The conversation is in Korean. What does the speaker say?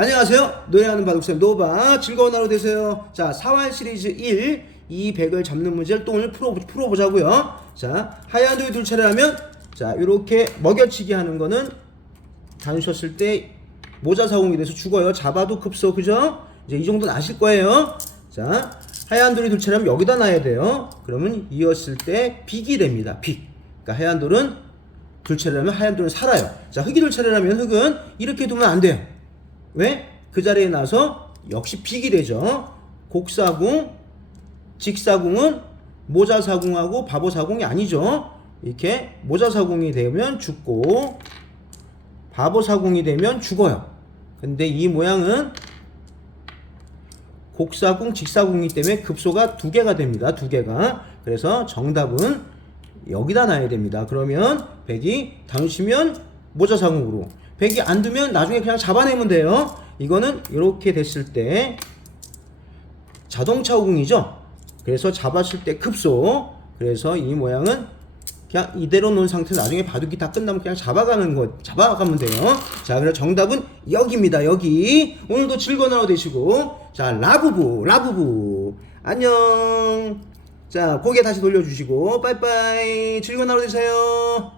안녕하세요. 노래하는 바둑쌤 노바 즐거운 하루 되세요. 자, 4활 시리즈 1, 2, 100을 잡는 문제를 또 오늘 풀어, 풀어보자고요. 자, 하얀 돌이 둘 차례 하면 자, 이렇게 먹여치기 하는 거는 다니셨을 때 모자 사공이 돼서 죽어요. 잡아도 급소, 그죠? 이제 이 정도는 아실 거예요. 자, 하얀 돌이 둘 차례 하면 여기다 놔야 돼요. 그러면 이었을 때 빅이 됩니다. 빅. 그러니까 하얀 돌은 둘 차례라면 하얀 돌은 살아요. 자, 흑이 둘 차례라면 흑은 이렇게 두면 안 돼요. 왜? 그 자리에 나서 역시 빅이 되죠. 곡사궁, 직사궁은 모자사궁하고 바보사궁이 아니죠. 이렇게 모자사궁이 되면 죽고 바보사궁이 되면 죽어요. 근데 이 모양은 곡사궁, 직사궁이기 때문에 급소가 두 개가 됩니다. 두 개가. 그래서 정답은 여기다 놔야 됩니다. 그러면 백이 당시면 모자사궁으로 백이 안 두면 나중에 그냥 잡아내면 돼요. 이거는 이렇게 됐을 때 자동차 우궁이죠. 그래서 잡았을 때 급소. 그래서 이 모양은 그냥 이대로 놓은 상태에서 나중에 바둑이 다 끝나면 그냥 잡아가는 거 잡아가면 돼요. 자, 그래서 정답은 여기입니다. 여기. 오늘도 즐거운 하루 되시고. 자, 라부부, 라부부. 안녕. 자, 고개 다시 돌려주시고. 빠이빠이. 즐거운 하루 되세요.